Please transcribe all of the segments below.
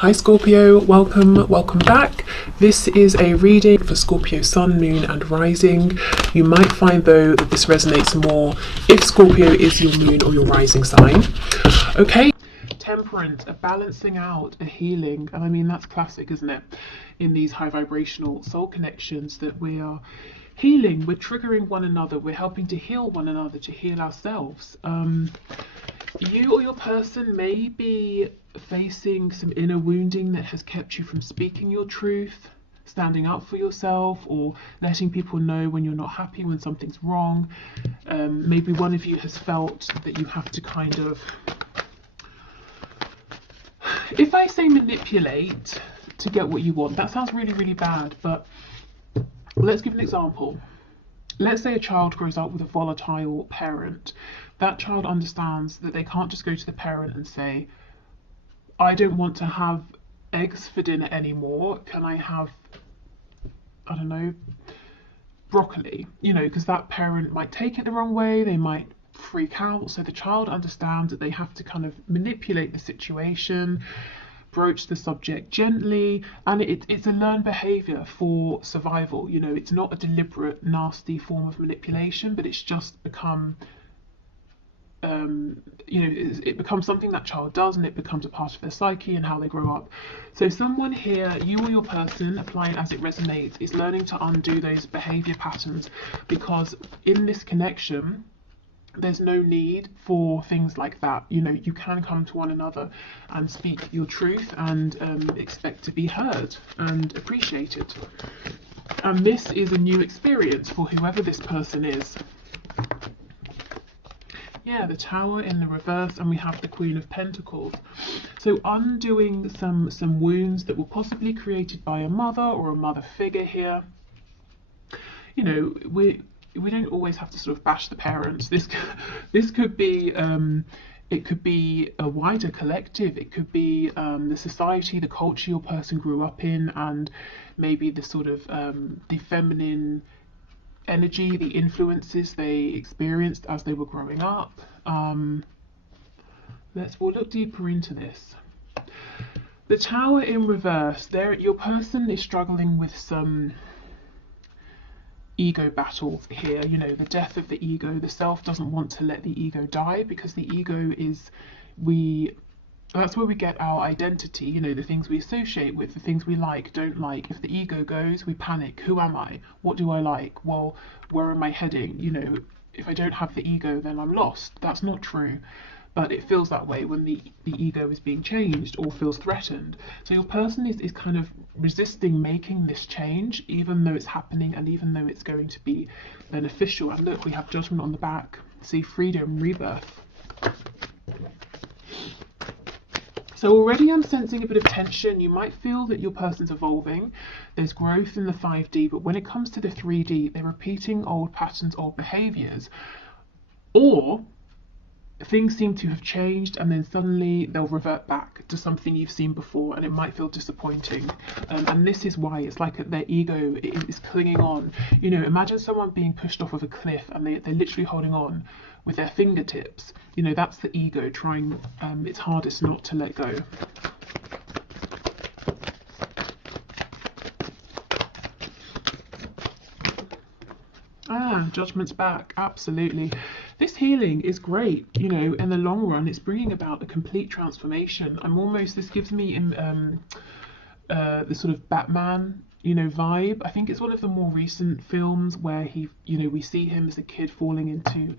Hi Scorpio, welcome back. This is a reading for Scorpio Sun, Moon and Rising. You might find though that this resonates more if Scorpio is your moon or your rising sign. Okay, temperance, a balancing out, a healing, and I mean that's classic, isn't it? In these high vibrational soul connections that we are healing, we're triggering one another, we're helping to heal one another, to heal ourselves. You or your person may be facing some inner wounding that has kept you from speaking your truth, standing up for yourself, or letting people know when you're not happy, when something's wrong. Maybe one of you has felt that you have to kind of, if I say manipulate to get what you want, that sounds really, really bad, but let's give an example. Let's say a child grows up with a volatile parent. That child understands that they can't just go to the parent and say, I don't want to have eggs for dinner anymore. Can I have, I don't know, broccoli? You know, because that parent might take it the wrong way. They might freak out. So the child understands that they have to kind of manipulate the situation, broach the subject gently, and it's a learned behavior for survival. You know, it's not a deliberate, nasty form of manipulation, but it's just become, you know, it becomes something that child does, and it becomes a part of their psyche and how they grow up. So someone here, you or your person, apply it as it resonates, is learning to undo those behavior patterns, because in this connection, there's no need for things like that. You know, you can come to one another and speak your truth and expect to be heard and appreciated. And this is a new experience for whoever this person is. Yeah, the Tower in the reverse, and we have the Queen of Pentacles. So undoing some wounds that were possibly created by a mother or a mother figure here. You know, we don't always have to sort of bash the parents. This could be it could be a wider collective. It could be the society, the culture your person grew up in, and maybe the sort of the feminine energy, the influences they experienced as they were growing up. We'll look deeper into this. The Tower in reverse. There, your person is struggling with some ego battles here. You know, the death of the ego. The self doesn't want to let the ego die, because the ego is, that's where we get our identity, you know, the things we associate with, the things we like, don't like. If the ego goes, we panic. Who am I? What do I like? Well, where am I heading? You know, if I don't have the ego, then I'm lost. That's not true. But it feels that way when the ego is being changed or feels threatened. So your person is kind of resisting making this change, even though it's happening and even though it's going to be beneficial. And look, we have Judgment on the back. See, freedom, rebirth. So already I'm sensing a bit of tension. You might feel that your person's evolving. There's growth in the 5D, but when it comes to the 3D, they're repeating old patterns, old behaviors, or things seem to have changed and then suddenly they'll revert back to something you've seen before, and it might feel disappointing. And this is why it's like their ego is clinging on. You know, imagine someone being pushed off of a cliff and they're literally holding on with their fingertips. You know, that's the ego trying its hardest not to let go. Judgment's back, absolutely. This healing is great, you know, in the long run. It's bringing about a complete transformation. This gives me the sort of Batman, you know, vibe. I think it's one of the more recent films where he, you know, we see him as a kid falling into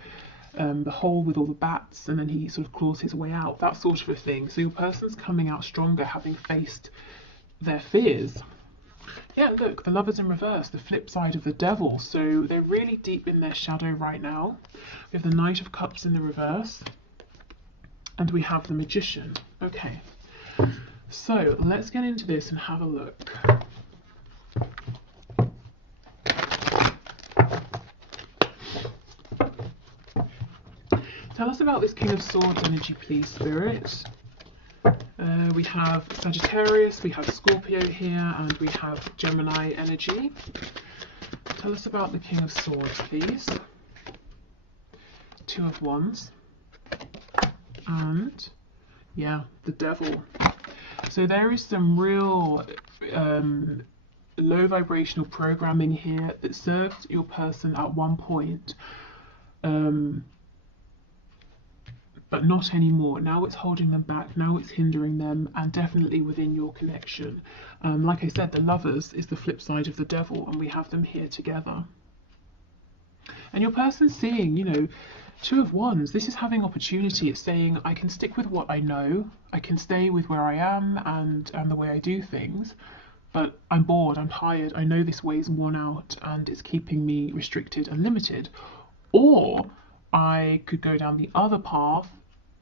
the hole with all the bats, and then he sort of claws his way out, that sort of a thing. So your person's coming out stronger, having faced their fears. Yeah, look, the Lover's in reverse, the flip side of the Devil. So they're really deep in their shadow right now. We have the Knight of Cups in the reverse, and we have the Magician. Okay, so let's get into this and have a look. Tell us about this King of Swords energy, please, Spirit. We have Sagittarius, we have Scorpio here, and we have Gemini energy. Tell us about the King of Swords, please. Two of Wands. And, yeah, the Devil. So there is some real low vibrational programming here that served your person at one point, but not anymore. Now it's holding them back, now it's hindering them, and definitely within your connection. Like I said, the Lovers is the flip side of the Devil, and we have them here together. And your person's seeing, you know, Two of Wands. This is having opportunity. It's saying, I can stick with what I know, I can stay with where I am and the way I do things, but I'm bored, I'm tired, I know this way's worn out and it's keeping me restricted and limited. Or I could go down the other path,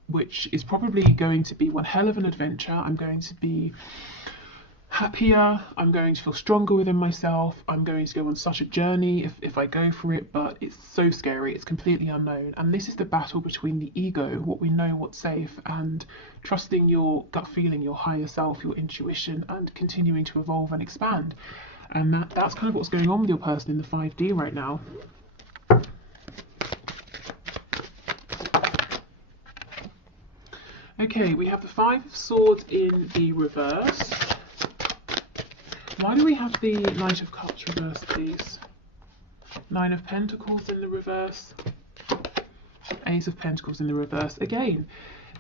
which is probably going to be one hell of an adventure. I'm going to be happier, I'm going to feel stronger within myself, I'm going to go on such a journey if I go for it, but it's so scary, it's completely unknown. And this is the battle between the ego, what we know, what's safe, and trusting your gut feeling, your higher self, your intuition, and continuing to evolve and expand. And that's kind of what's going on with your person in the 5D right now. Okay, we have the Five of Swords in the reverse. Why do we have the Knight of Cups reversed, please? Nine of Pentacles in the reverse. Ace of Pentacles in the reverse. Again,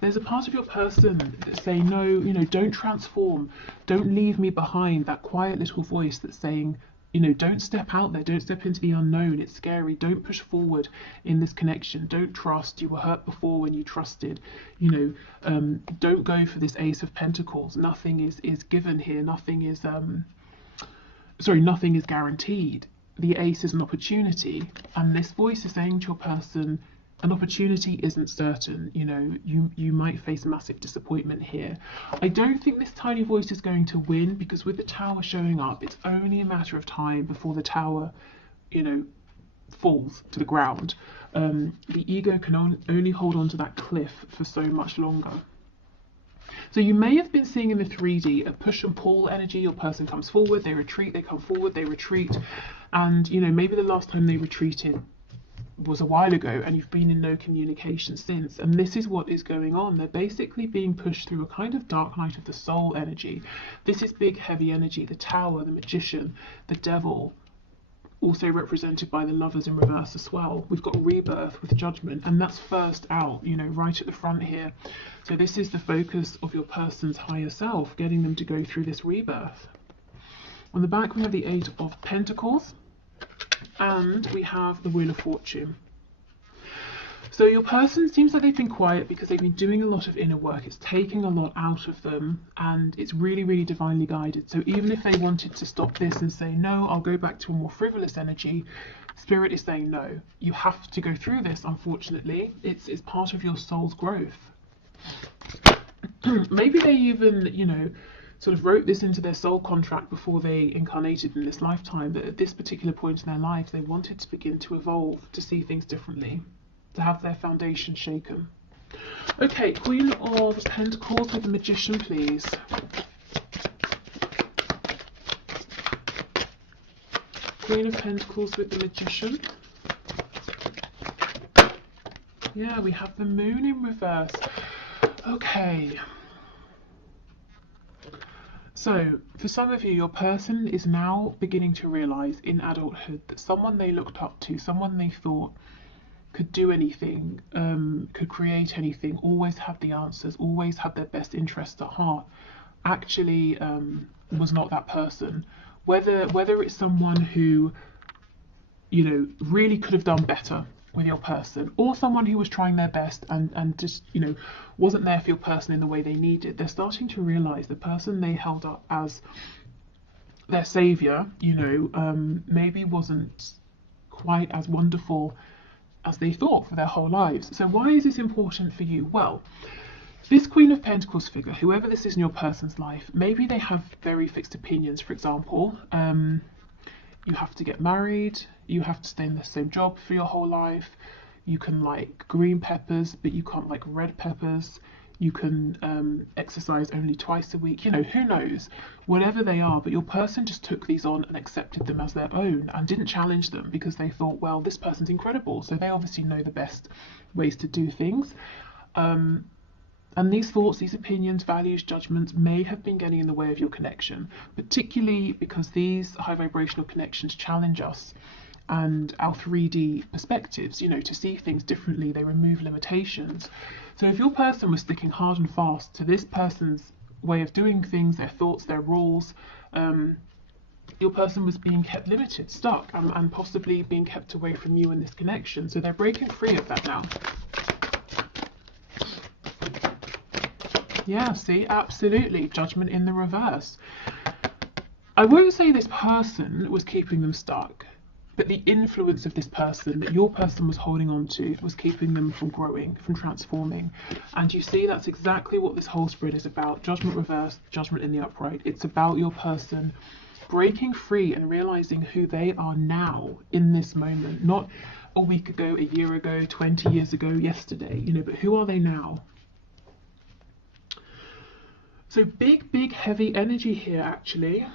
there's a part of your person that's saying, no, you know, don't transform. Don't leave me behind. That quiet little voice that's saying, you know, don't step out there. Don't step into the unknown. It's scary. Don't push forward in this connection. Don't trust. You were hurt before when you trusted. You know, don't go for this Ace of Pentacles. Nothing is given here. Nothing is nothing is guaranteed. The Ace is an opportunity, and this voice is saying to your person, an opportunity isn't certain. You know, you might face massive disappointment here. I don't think this tiny voice is going to win, because with the Tower showing up, it's only a matter of time before the Tower, you know, falls to the ground. The ego can only hold on to that cliff for so much longer. So you may have been seeing in the 3D a push and pull energy. Your person comes forward, they retreat, they come forward, they retreat. And, you know, maybe the last time they retreated was a while ago and you've been in no communication since. And this is what is going on. They're basically being pushed through a kind of dark night of the soul energy. This is big, heavy energy. The Tower, the Magician, the Devil, also represented by the Lovers in reverse as well. We've got Rebirth with Judgment, and that's first out, you know, right at the front here. So this is the focus of your person's higher self, getting them to go through this rebirth. On the back we have the Eight of Pentacles, and we have the Wheel of Fortune. So your person seems like they've been quiet because they've been doing a lot of inner work. It's taking a lot out of them, and it's really, really divinely guided. So even if they wanted to stop this and say, no, I'll go back to a more frivolous energy, Spirit is saying, no, you have to go through this, unfortunately. It's part of your soul's growth. Maybe they even, you know, sort of wrote this into their soul contract before they incarnated in this lifetime, that at this particular point in their life, they wanted to begin to evolve, to see things differently, to have their foundation shaken. Okay, Queen of Pentacles with the Magician, please. Queen of Pentacles with the Magician. Yeah, we have the Moon in reverse. Okay. So, for some of you, your person is now beginning to realise in adulthood that someone they looked up to, someone they thought could do anything, could create anything, always had the answers, always had their best interests at heart, actually was not that person. Whether it's someone who, you know, really could have done better with your person, or someone who was trying their best and just, you know, wasn't there for your person in the way they needed, they're starting to realise the person they held up as their saviour, you know, maybe wasn't quite as wonderful as they thought for their whole lives. So why is this important for you? Well, this Queen of Pentacles figure, whoever this is in your person's life, maybe they have very fixed opinions. For example, you have to get married, you have to stay in the same job for your whole life, you can like green peppers but you can't like red peppers, you can exercise only twice a week, you know, who knows, whatever they are. But your person just took these on and accepted them as their own and didn't challenge them because they thought, well, this person's incredible, so they obviously know the best ways to do things. And these thoughts, these opinions, values, judgments may have been getting in the way of your connection, particularly because these high vibrational connections challenge us and our 3D perspectives, you know, to see things differently. They remove limitations. So if your person was sticking hard and fast to this person's way of doing things, their thoughts, their rules, your person was being kept limited, stuck, and possibly being kept away from you in this connection. So they're breaking free of that now. Yeah, see, absolutely. Judgment in the reverse. I won't say this person was keeping them stuck, but the influence of this person that your person was holding on to was keeping them from growing, from transforming. And you see, that's exactly what this whole spread is about. Judgment reversed, judgment in the upright. It's about your person breaking free and realizing who they are now in this moment, not a week ago, a year ago, 20 years ago, yesterday, you know, but who are they now? So big, heavy energy here, actually.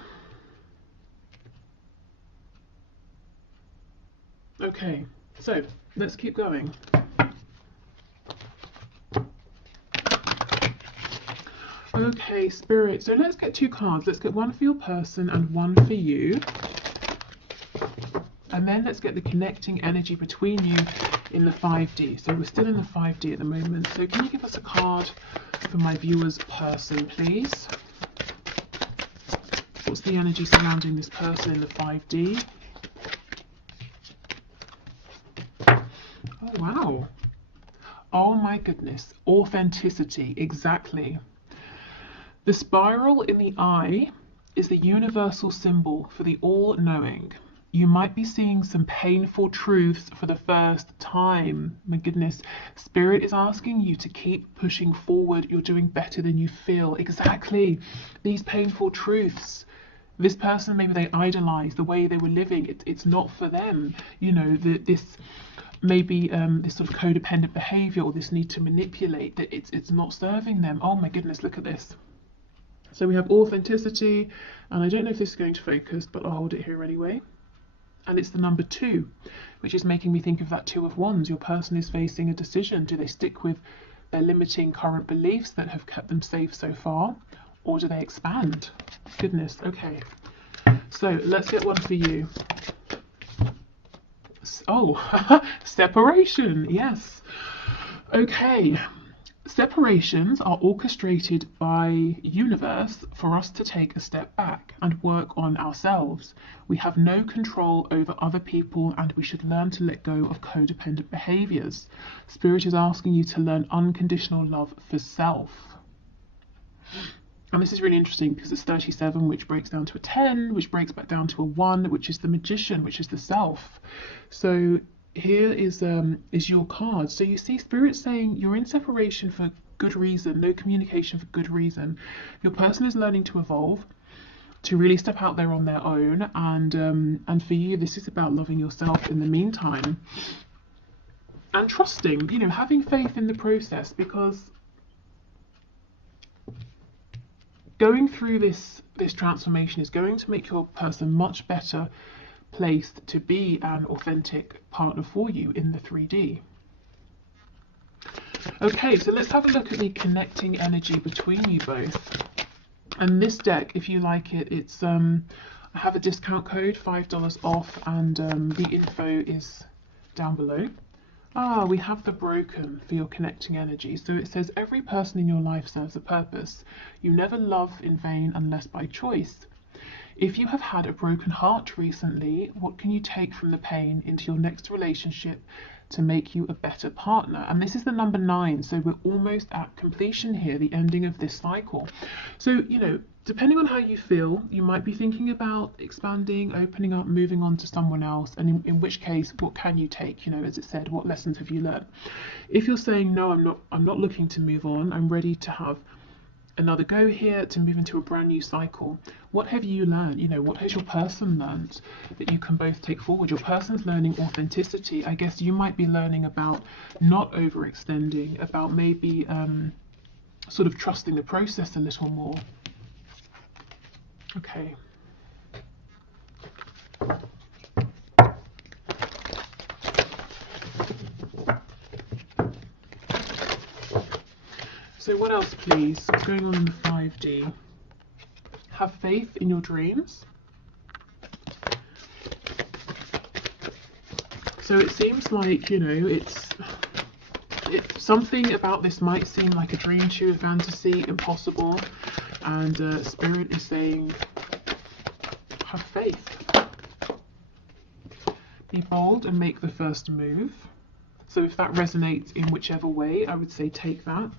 Okay, so let's keep going. Okay, Spirit. So let's get 2 cards. Let's get one for your person and one for you. And then let's get the connecting energy between you in the 5D. So we're still in the 5D at the moment. So can you give us a card for my viewer's person, please? What's the energy surrounding this person in the 5D? Oh, wow. Oh my goodness. Authenticity, exactly. The spiral in the eye is the universal symbol for the all-knowing. You might be seeing some painful truths for the first time. My goodness. Spirit is asking you to keep pushing forward. You're doing better than you feel. Exactly. These painful truths. This person, maybe they idolize the way they were living. It's not for them. You know, this maybe this sort of codependent behavior or this need to manipulate, that it's not serving them. Oh my goodness, look at this. So we have authenticity, and I don't know if this is going to focus, but I'll hold it here anyway. And it's the number 2, which is making me think of that 2 of Wands. Your person is facing a decision. Do they stick with their limiting current beliefs that have kept them safe so far, or do they expand? Goodness, okay. So let's get one for you. Oh, separation, yes. Okay. Separations are orchestrated by universe for us to take a step back and work on ourselves. We have no control over other people, and we should learn to let go of codependent behaviors. Spirit is asking you to learn unconditional love for self. And this is really interesting because it's 37, which breaks down to a 10, which breaks back down to a 1, which is the magician, which is the self. So here is your card. So you see Spirit saying you're in separation for good reason, no communication for good reason. Your person is learning to evolve, to really step out there on their own, and for you this is about loving yourself in the meantime and trusting, you know, having faith in the process, because going through this transformation is going to make your person much better placed to be an authentic partner for you in the 3D. Okay, so let's have a look at the connecting energy between you both. And this deck, if you like it, it's I have a discount code, $5 off, and the info is down below. Ah, we have the broken for your connecting energy. So it says every person in your life serves a purpose. You never love in vain unless by choice. If you have had a broken heart recently, what can you take from the pain into your next relationship to make you a better partner? And this is the number 9, so we're almost at completion here, the ending of this cycle. So, you know, depending on how you feel, you might be thinking about expanding, opening up, moving on to someone else, and in which case, what can you take? You know, as it said, what lessons have you learned? If you're saying, no, I'm not looking to move on, I'm ready to have another go here, to move into a brand new cycle. What have you learned? You know, what has your person learned that you can both take forward? Your person's learning authenticity. I guess you might be learning about not overextending, about maybe sort of trusting the process a little more. Okay. So So what else, please? What's going on in the 5D? Have faith in your dreams. So it seems like, you know, it's something about this might seem like a dream to you, a fantasy, impossible, and Spirit is saying, have faith. Be bold and make the first move. So if that resonates in whichever way, I would say take that.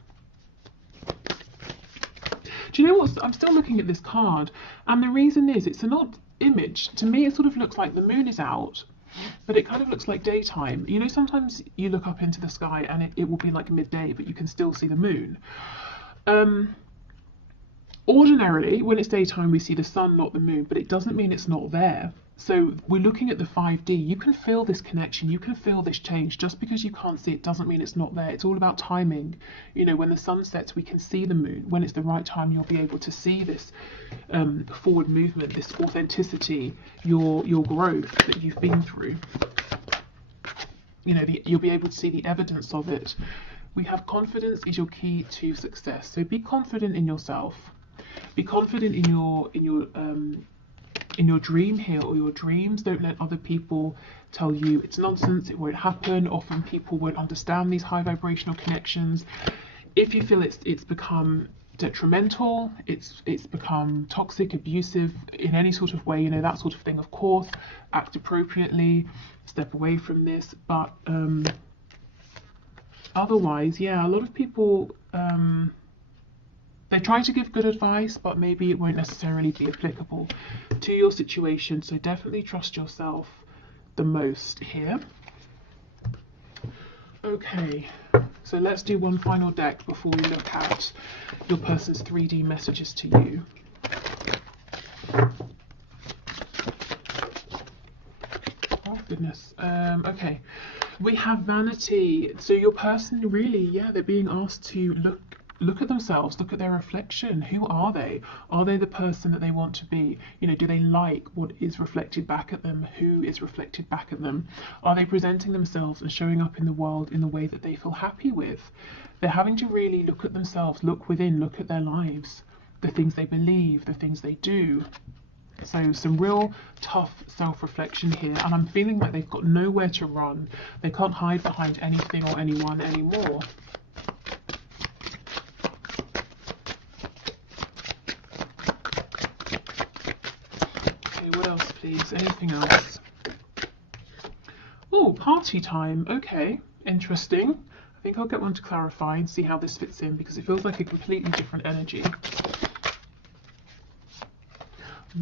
Do you know what? I'm still looking at this card, and the reason is it's an odd image. To me, it sort of looks like the moon is out, but it kind of looks like daytime. You know, sometimes you look up into the sky and it will be like midday, but you can still see the moon. Ordinarily, when it's daytime, we see the sun, not the moon, but it doesn't mean it's not there. So we're looking at the 5D. You can feel this connection. You can feel this change. Just because you can't see it doesn't mean it's not there. It's all about timing. You know, when the sun sets, we can see the moon. When it's the right time, you'll be able to see this forward movement, this authenticity, your growth that you've been through. You know, you'll be able to see the evidence of it. We have confidence is your key to success. So be confident in yourself. Be confident in your dream here, or your dreams. Don't let other people tell you it's nonsense, it won't happen. Often people won't understand these high vibrational connections. If you feel it's become detrimental, it's become toxic, abusive in any sort of way, you know, that sort of thing, of course, act appropriately, step away from this. But otherwise, yeah, a lot of people they try to give good advice, but maybe it won't necessarily be applicable to your situation. So definitely trust yourself the most here. Okay, so let's do one final deck before we look at your person's 3D messages to you. Oh goodness. Okay, we have vanity. So your person really, yeah, they're being asked to look at themselves, look at their reflection. Who are they? Are they the person that they want to be? You know, do they like what is reflected back at them? Who is reflected back at them? Are they presenting themselves and showing up in the world in the way that they feel happy with? They're having to really look at themselves, look within, look at their lives, the things they believe, the things they do. So some real tough self-reflection here, and I'm feeling like they've got nowhere to run. They can't hide behind anything or anyone anymore. Please, anything else? Oh, party time. Okay, interesting. I think I'll get one to clarify and see how this fits in, because it feels like a completely different energy.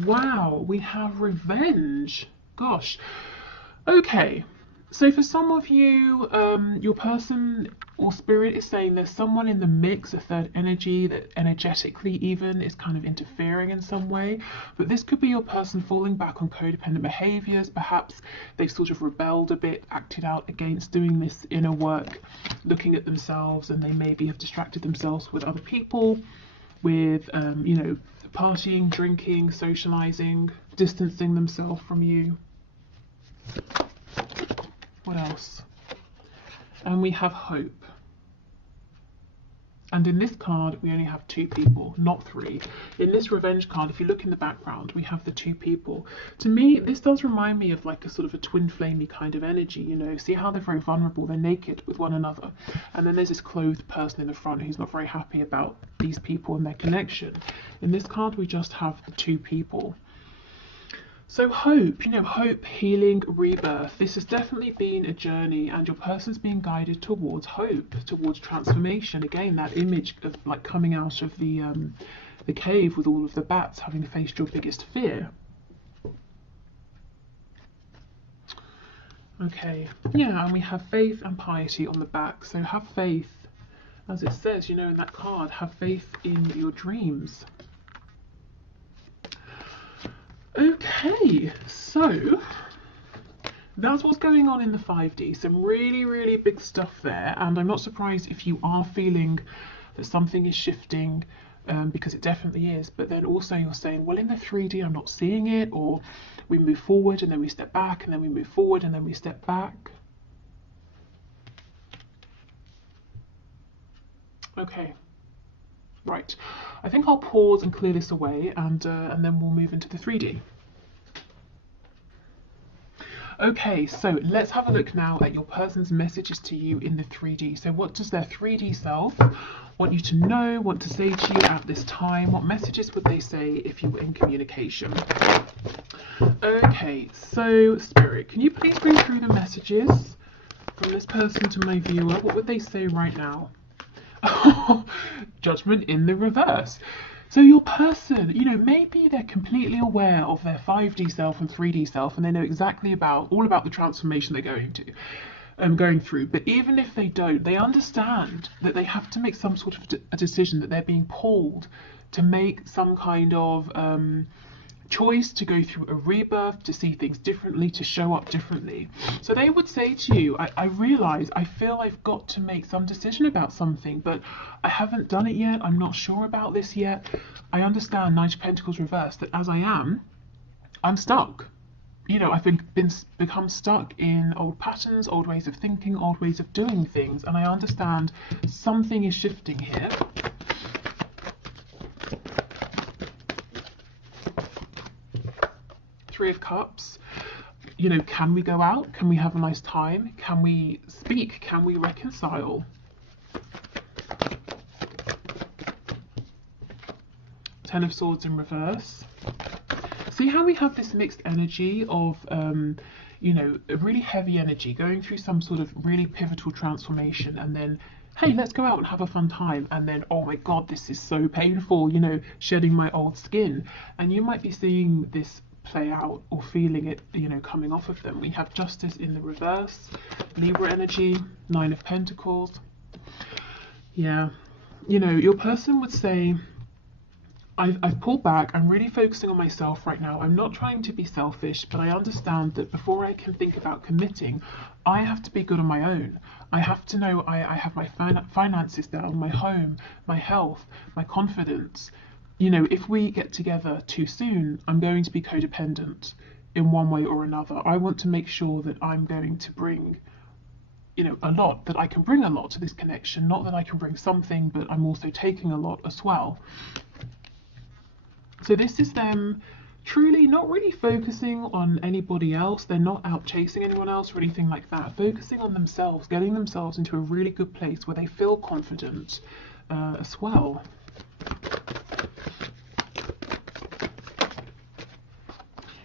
Wow, we have revenge. Gosh. Okay, so for some of you, your person or spirit is saying there's someone in the mix, a third energy that energetically even is kind of interfering in some way. But this could be your person falling back on codependent behaviors. Perhaps they've sort of rebelled a bit, acted out against doing this inner work, looking at themselves, and they maybe have distracted themselves with other people, with, you know, partying, drinking, socializing, distancing themselves from you. What else? And we have hope. And in this card, we only have 2 people, not 3. In this revenge card, if you look in the background, we have the 2 people. To me, this does remind me of like a sort of a twin flamey kind of energy, you know. See how they're very vulnerable, they're naked with one another. And then there's this clothed person in the front who's not very happy about these people and their connection. In this card, we just have the 2 people. So hope, you know, hope, healing, rebirth. This has definitely been a journey, and your person's being guided towards hope, towards transformation. Again, that image of like coming out of the cave with all of the bats, having faced your biggest fear. Okay, yeah, and we have faith and piety on the back. So have faith, as it says, you know, in that card, have faith in your dreams. Okay, so that's what's going on in the 5D. Some really, really big stuff there, and I'm not surprised if you are feeling that something is shifting, because it definitely is. But then also you're saying, well, in the 3D I'm not seeing it, or we move forward and then we step back, and then we move forward and then we step back. Okay, Right, I think I'll pause and clear this away, and then we'll move into the 3D. Okay, so let's have a look now at your person's messages to you in the 3D. So what does their 3D self want you to know, want to say to you at this time? What messages would they say if you were in communication? Okay, so Spirit, can you please bring through the messages from this person to my viewer? What would they say right now? Judgment in the reverse. So your person, you know, maybe they're completely aware of their 5D self and 3D self, and they know exactly all about the transformation they're going through. But even if they don't, they understand that they have to make some sort of a decision, that they're being pulled to make some kind of choice, to go through a rebirth, to see things differently, to show up differently. So they would say to you, I realize, I feel I've got to make some decision about something, but I haven't done it yet. I'm not sure about this yet. I understand, Knight of Pentacles reversed, that as I'm stuck. You know, I've become stuck in old patterns, old ways of thinking, old ways of doing things, and I understand something is shifting here. Three of Cups. You know, can we go out? Can we have a nice time? Can we speak? Can we reconcile? Ten of Swords in reverse. See how we have this mixed energy of, you know, a really heavy energy going through some sort of really pivotal transformation, and then, hey, let's go out and have a fun time, and then, oh my God, this is so painful, you know, shedding my old skin. And you might be seeing this play out or feeling it, you know, coming off of them. We have Justice in the reverse, Libra energy, Nine of Pentacles. Yeah, you know, your person would say, I've pulled back. I'm really focusing on myself right now. I'm not trying to be selfish, but I understand that before I can think about committing, I have to be good on my own. I have to know I have my finances down, my home, my health, my confidence. You know, if we get together too soon, I'm going to be codependent in one way or another. I want to make sure that I'm going to bring, you know, a lot, that I can bring a lot to this connection, not that I can bring something, but I'm also taking a lot as well. So this is them truly not really focusing on anybody else. They're not out chasing anyone else or anything like that. Focusing on themselves, getting themselves into a really good place where they feel confident as well.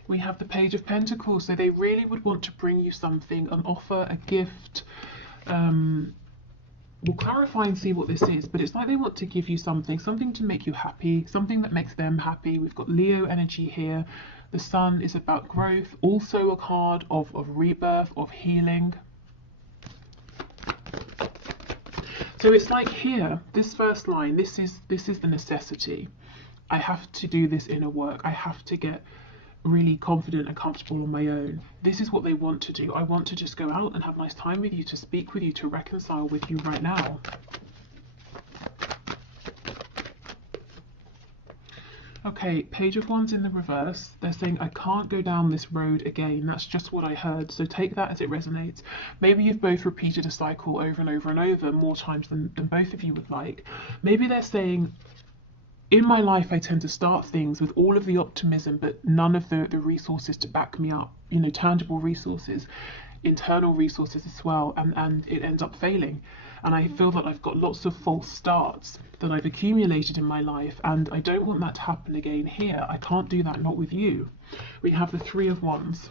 We have the Page of Pentacles, so they really would want to bring you something, an offer, a gift. We'll clarify and see what this is, but it's like they want to give you something to make you happy, something that makes them happy. We've got Leo energy here. The Sun is about growth, also a card of rebirth, of healing. So it's like here, this first line, this is the necessity. I have to do this inner work. I have to get really confident and comfortable on my own. This is what they want to do. I want to just go out and have a nice time with you, to speak with you, to reconcile with you right now. Okay, Page of Wands in the reverse. They're saying, I can't go down this road again. That's just what I heard. So take that as it resonates. Maybe you've both repeated a cycle over and over and over, more times than both of you would like. Maybe they're saying, in my life, I tend to start things with all of the optimism, but none of the resources to back me up, you know, tangible resources, internal resources as well, and it ends up failing. And I feel that I've got lots of false starts that I've accumulated in my life, and I don't want that to happen again here. I can't do that, not with you. We have the Three of Wands.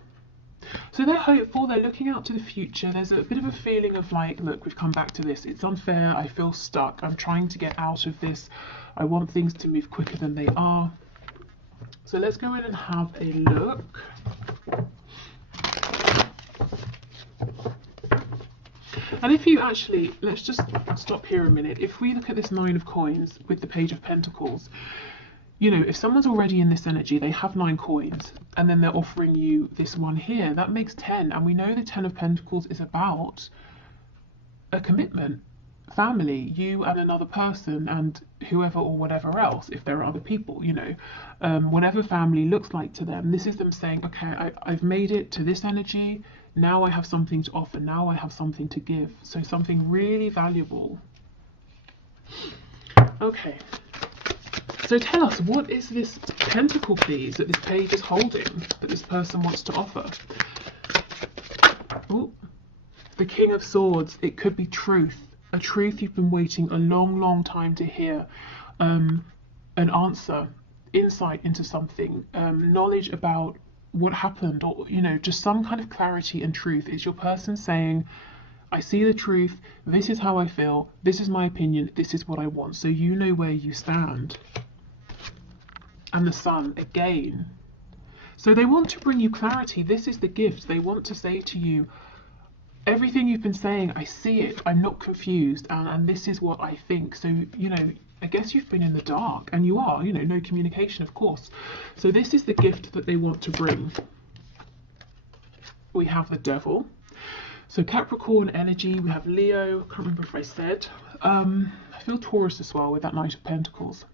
So they're hopeful, they're looking out to the future. There's a bit of a feeling of like, look, we've come back to this. It's unfair, I feel stuck, I'm trying to get out of this. I want things to move quicker than they are. So let's go in and have a look. And if you actually, let's just stop here a minute. If we look at this Nine of Coins with the Page of Pentacles, you know, if someone's already in this energy, they have 9 coins, and then they're offering you this one here, that makes 10. And we know the 10 of Pentacles is about a commitment, family, you and another person, and whoever or whatever else, if there are other people, you know, whatever family looks like to them. This is them saying, okay, I've made it to this energy, now I have something to offer, now I have something to give. So something really valuable. Okay, So tell us, what is this pentacle, please, that this page is holding, that this person wants to offer? Ooh, the King of Swords. It could be truth, a truth you've been waiting a long, long time to hear, an answer, insight into something, knowledge about what happened, or, you know, just some kind of clarity and truth. It's your person saying, I see the truth, this is how I feel, this is my opinion, this is what I want. So you know where you stand. And the Sun again. So they want to bring you clarity. This is the gift. They want to say to you, everything you've been saying, I see it, I'm not confused, and this is what I think. So, you know, I guess you've been in the dark, and you are, you know, no communication, of course. So this is the gift that they want to bring. We have the Devil. So Capricorn energy, we have Leo, I can't remember if I said. I feel Taurus as well with that Knight of Pentacles.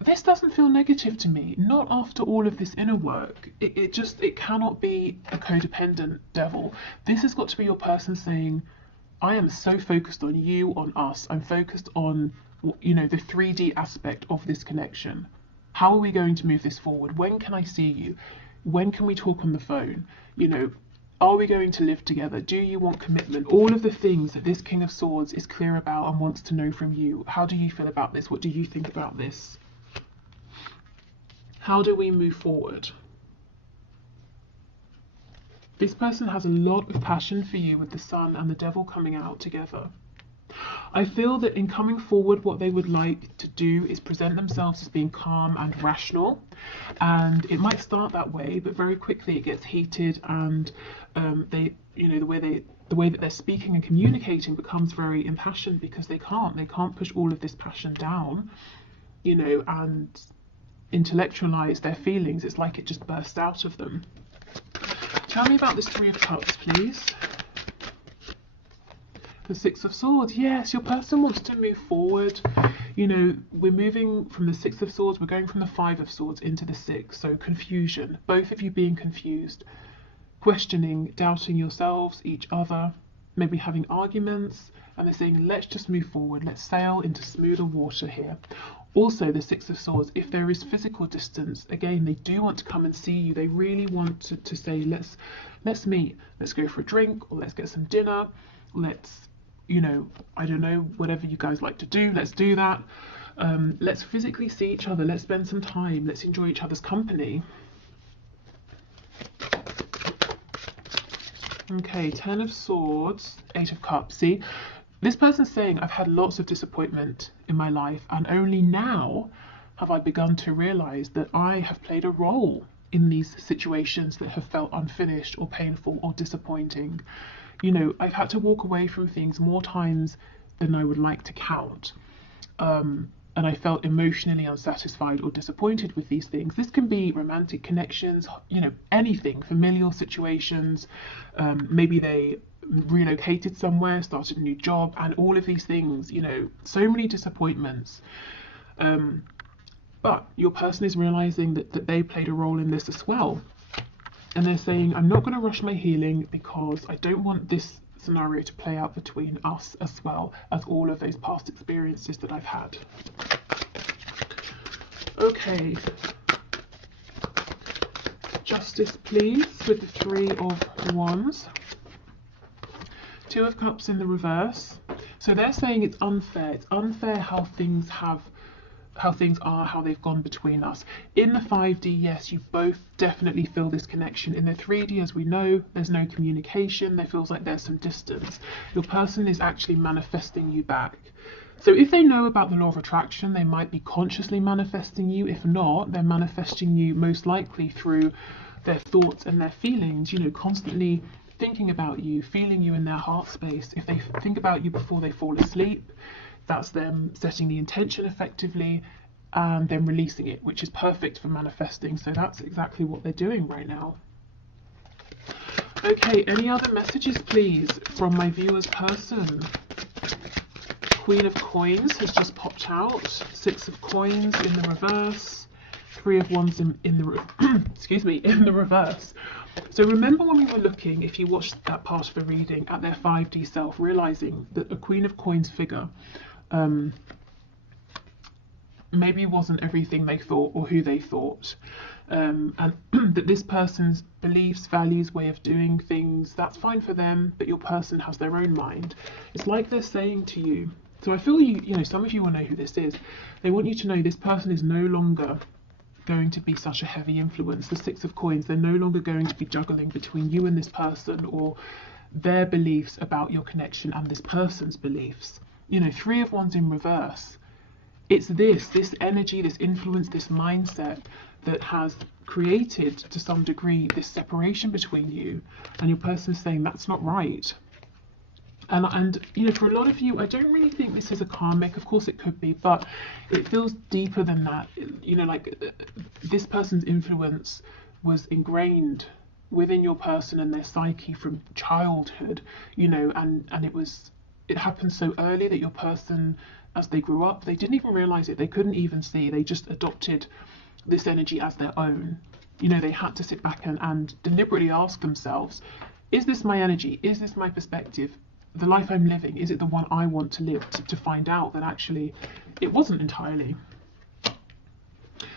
This doesn't feel negative to me, not after all of this inner work. It cannot be a codependent devil. This has got to be your person saying, I am so focused on you, on us. I'm focused on, you know, the 3D aspect of this connection. How are we going to move this forward? When can I see you? When can we talk on the phone? You know, are we going to live together? Do you want commitment? All of the things that this King of Swords is clear about and wants to know from you. How do you feel about this? What do you think about this? How do we move forward? This person has a lot of passion for you with the Sun and the Devil coming out together. I feel that in coming forward, what they would like to do is present themselves as being calm and rational, and it might start that way, but very quickly it gets heated, and they, you know, the way that they're speaking and communicating becomes very impassioned, because they can't push all of this passion down, you know, and intellectualize their feelings. It's like it just bursts out of them. Tell me about this Three of Cups, please. The Six of Swords. Yes, your person wants to move forward. You know, we're moving from the Six of Swords, we're going from the Five of Swords into the Six. So confusion, both of you being confused, questioning, doubting yourselves, each other, maybe having arguments, and they're saying, let's just move forward, let's sail into smoother water here. Also, the Six of Swords, if there is physical distance, again, they do want to come and see you. They really want to say, let's meet, let's go for a drink, or let's get some dinner, let's, you know, I don't know, whatever you guys like to do, let's do that. Let's physically see each other, let's spend some time, let's enjoy each other's company. Okay, Ten of Swords, Eight of Cups. See, this person's saying, I've had lots of disappointment in my life, and only now have I begun to realize that I have played a role in these situations that have felt unfinished or painful or disappointing. You know, I've had to walk away from things more times than I would like to count. And I felt emotionally unsatisfied or disappointed with these things. This can be romantic connections, you know, anything, familial situations. Maybe they relocated somewhere, started a new job, and all of these things, you know, so many disappointments. But your person is realizing that they played a role in this as well. And they're saying, I'm not going to rush my healing because I don't want this scenario to play out between us as well as all of those past experiences that I've had. Okay. Justice, please, with the Three of Wands. Two of Cups in the reverse. So they're saying it's unfair. It's unfair how things are, how they've gone between us. In the 5D, yes, you both definitely feel this connection. In the 3D, as we know, there's no communication. There feels like there's some distance. Your person is actually manifesting you back. So if they know about the law of attraction, they might be consciously manifesting you. If not, they're manifesting you most likely through their thoughts and their feelings, you know, constantly thinking about you, feeling you in their heart space. If they think about you before they fall asleep, that's them setting the intention effectively and then releasing it, which is perfect for manifesting. So that's exactly what they're doing right now. Okay, any other messages, please, from my viewer's person? Queen of Coins has just popped out. Six of Coins in the reverse. Three of Wands in the excuse me, in the reverse. So remember when we were looking, if you watched that part of the reading, at their 5D self, realizing that a Queen of Coins figure maybe wasn't everything they thought or who they thought. And that this person's beliefs, values, way of doing things, that's fine for them, but your person has their own mind. It's like they're saying to you, so I feel you know, some of you will know who this is. They want you to know this person is no longer going to be such a heavy influence. The Six of Coins, they're no longer going to be juggling between you and this person, or their beliefs about your connection and this person's beliefs. You know, Three of Wands in reverse. It's this energy, this influence, this mindset that has created to some degree this separation between you, and your person is saying that's not right. And you know, for a lot of you, I don't really think this is a karmic. Of course it could be, but it feels deeper than that. You know, like this person's influence was ingrained within your person and their psyche from childhood, you know, and it happened so early that your person, as they grew up, they didn't even realize it. They couldn't even see. They just adopted this energy as their own. You know, they had to sit back and deliberately ask themselves, is this my energy? Is this my perspective? The life I'm living, is it the one I want to live? To find out that actually it wasn't entirely.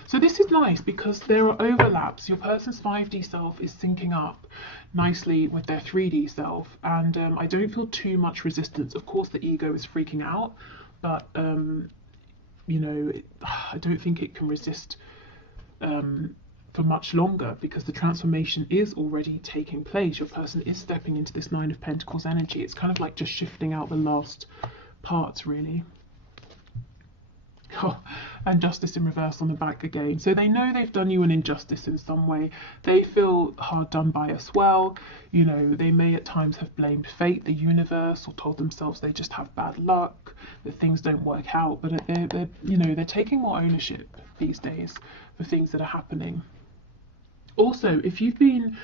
So this is nice because there are overlaps. Your person's 5D self is syncing up nicely with their 3D self, and I don't feel too much resistance. Of course the ego is freaking out, but you know, I don't think it can resist for much longer, because the transformation is already taking place. Your person is stepping into this Nine of Pentacles energy. It's kind of like just shifting out the last parts, really. Oh, and Justice in reverse on the back again. So they know they've done you an injustice in some way. They feel hard done by as well. You know, they may at times have blamed fate, the universe, or told themselves they just have bad luck, that things don't work out. But they're you know, they're taking more ownership these days for things that are happening. Also, if you've been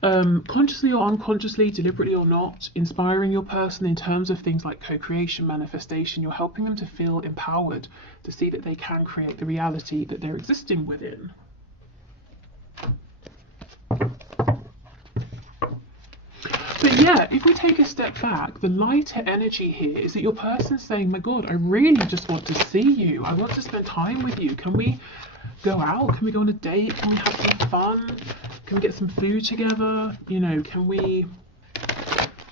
consciously or unconsciously, deliberately or not, inspiring your person in terms of things like co-creation, manifestation, you're helping them to feel empowered, to see that they can create the reality that they're existing within. But yeah, if we take a step back, the lighter energy here is that your person's saying, my God, I really just want to see you. I want to spend time with you. Can we go out? Can we go on a date? Can we have some fun? Can we get some food together? You know, can we,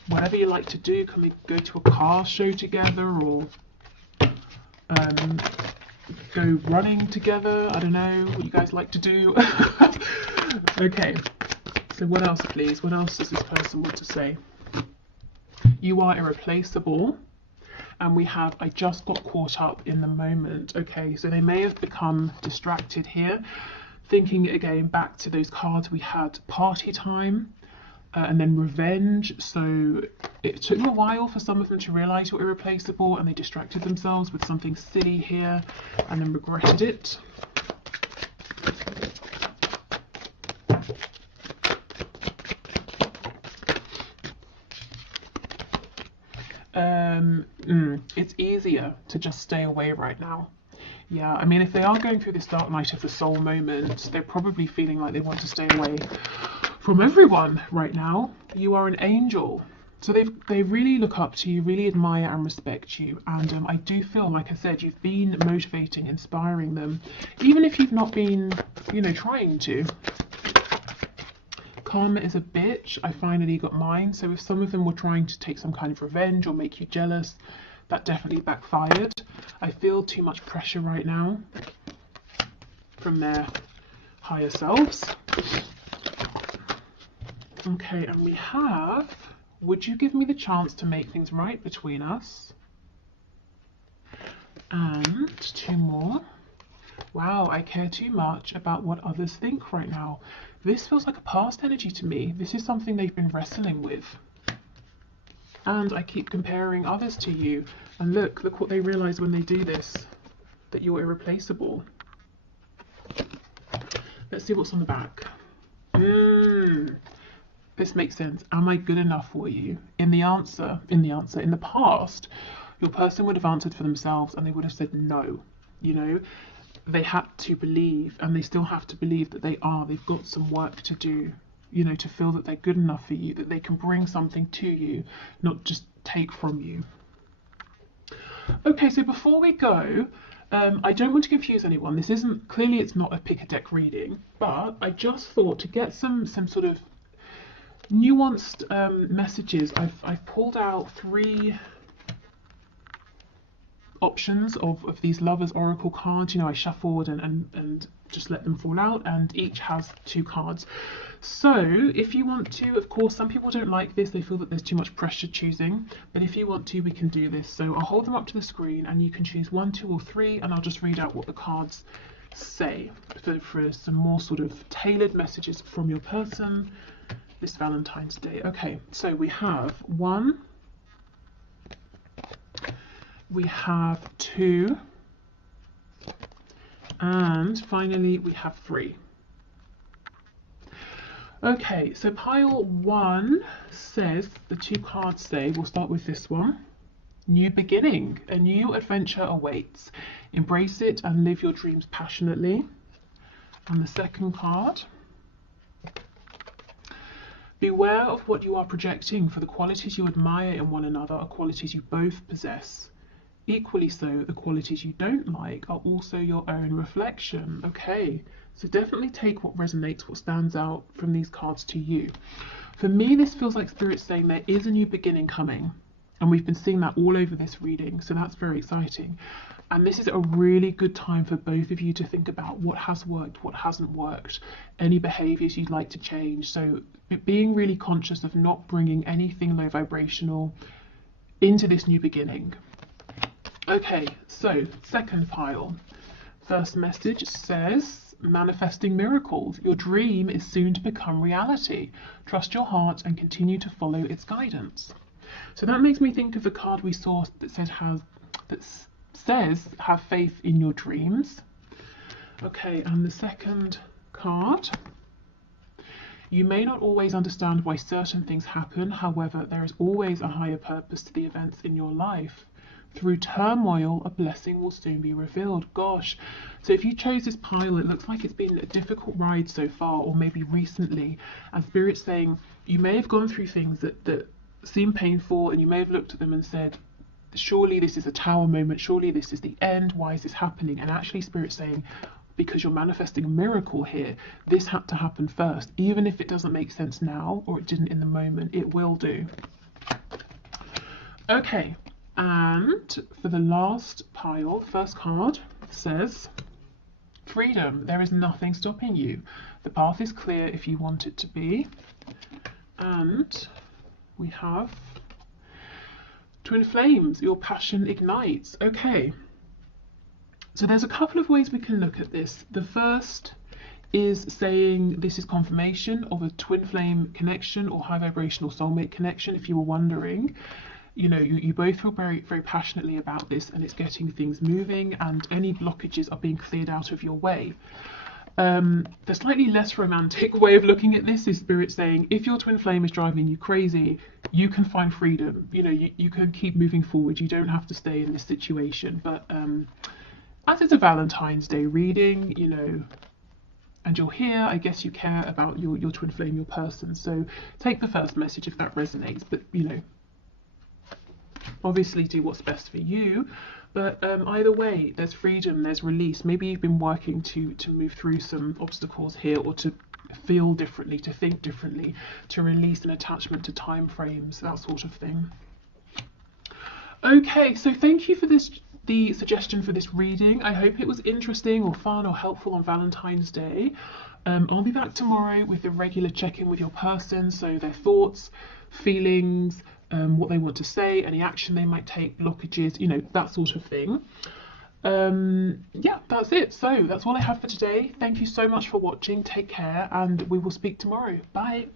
whatever you like to do, can we go to a car show together, or go running together? I don't know what you guys like to do. Okay, so what else, please? What else does this person want to say? You are irreplaceable. And we have, I just got caught up in the moment. Okay, so they may have become distracted here, thinking again back to those cards we had, party time, and then revenge. So it took a while for some of them to realize you're irreplaceable, and they distracted themselves with something silly here and then regretted it. It's easier to just stay away right now. Yeah, I mean, if they are going through this dark night of the soul moment, they're probably feeling like they want to stay away from everyone right now. You are an angel. So they really look up to you, really admire and respect you. And I do feel, like I said, you've been motivating, inspiring them, even if you've not been, you know, trying to. Karma is a bitch. I finally got mine. So if some of them were trying to take some kind of revenge or make you jealous, that definitely backfired. I feel too much pressure right now from their higher selves. Okay, and we have, would you give me the chance to make things right between us? And two more. Wow, I care too much about what others think right now. This feels like a past energy to me. This is something they've been wrestling with. And I keep comparing others to you. And look what they realize when they do this, that you're irreplaceable. Let's see what's on the back. This makes sense. Am I good enough for you? In the past, your person would have answered for themselves and they would have said no. You know, they had to believe, and they still have to believe that they are. They've got some work to do, you know, to feel that they're good enough for you, that they can bring something to you, not just take from you. Okay, so before we go, I don't want to confuse anyone. This isn't, clearly it's not a pick a deck reading, but I just thought to get some sort of nuanced messages, I've pulled out 3 options of these lovers oracle cards. You know, I shuffled and just let them fall out, and each has 2 cards. So if you want to, of course, some people don't like this, they feel that there's too much pressure choosing, but if you want to, we can do this. So I'll hold them up to the screen and you can choose 1, 2 or 3, and I'll just read out what the cards say for some more sort of tailored messages from your person this Valentine's Day. Okay, so we have 1, we have 2, and finally we have 3. Okay, so pile 1 says, the 2 cards say, we'll start with this one, new beginning, a new adventure awaits, embrace it and live your dreams passionately. And the second card, beware of what you are projecting, for the qualities you admire in one another are qualities you both possess. Equally so, the qualities you don't like are also your own reflection. Okay, so definitely take what resonates, what stands out from these cards to you. For me, this feels like Spirit's saying there is a new beginning coming, and we've been seeing that all over this reading, so that's very exciting. And this is a really good time for both of you to think about what has worked, what hasn't worked, any behaviours you'd like to change. So being really conscious of not bringing anything low vibrational into this new beginning. Okay, so second pile. First message says, manifesting miracles. Your dream is soon to become reality. Trust your heart and continue to follow its guidance. So that makes me think of the card we saw that says have faith in your dreams. Okay, and the second card, you may not always understand why certain things happen. However, there is always a higher purpose to the events in your life. Through turmoil, a blessing will soon be revealed. Gosh, so if you chose this pile, it looks like it's been a difficult ride so far, or maybe recently, and Spirit's saying you may have gone through things that seem painful, and you may have looked at them and said, surely this is a tower moment, surely this is the end, why is this happening? And actually Spirit's saying, because you're manifesting a miracle here, this had to happen first. Even if it doesn't make sense now, or it didn't in the moment, it will do. Okay. And for the last pile, first card says, freedom. There is nothing stopping you. The path is clear if you want it to be. And we have twin flames. Your passion ignites. Okay. So there's a couple of ways we can look at this. The first is saying this is confirmation of a twin flame connection or high vibrational soulmate connection, if you were wondering. You know, you both feel very, very passionately about this, and it's getting things moving, and any blockages are being cleared out of your way. The slightly less romantic way of looking at this is Spirit saying, if your twin flame is driving you crazy, you can find freedom. You know, you can keep moving forward. You don't have to stay in this situation. But as it's a Valentine's Day reading, you know, and you're here, I guess you care about your twin flame, your person. So take the first message if that resonates. But, you know, obviously do what's best for you, but either way, there's freedom, there's release. Maybe you've been working to move through some obstacles here, or to feel differently, to think differently, to release an attachment to time frames, that sort of thing. Okay, so thank you for the suggestion for this reading. I hope it was interesting or fun or helpful on Valentine's Day. I'll be back tomorrow with a regular check-in with your person, so their thoughts, feelings, what they want to say, any action they might take, blockages, you know, that sort of thing. Yeah, that's it. So that's all I have for today. Thank you so much for watching. Take care, and we will speak tomorrow. Bye.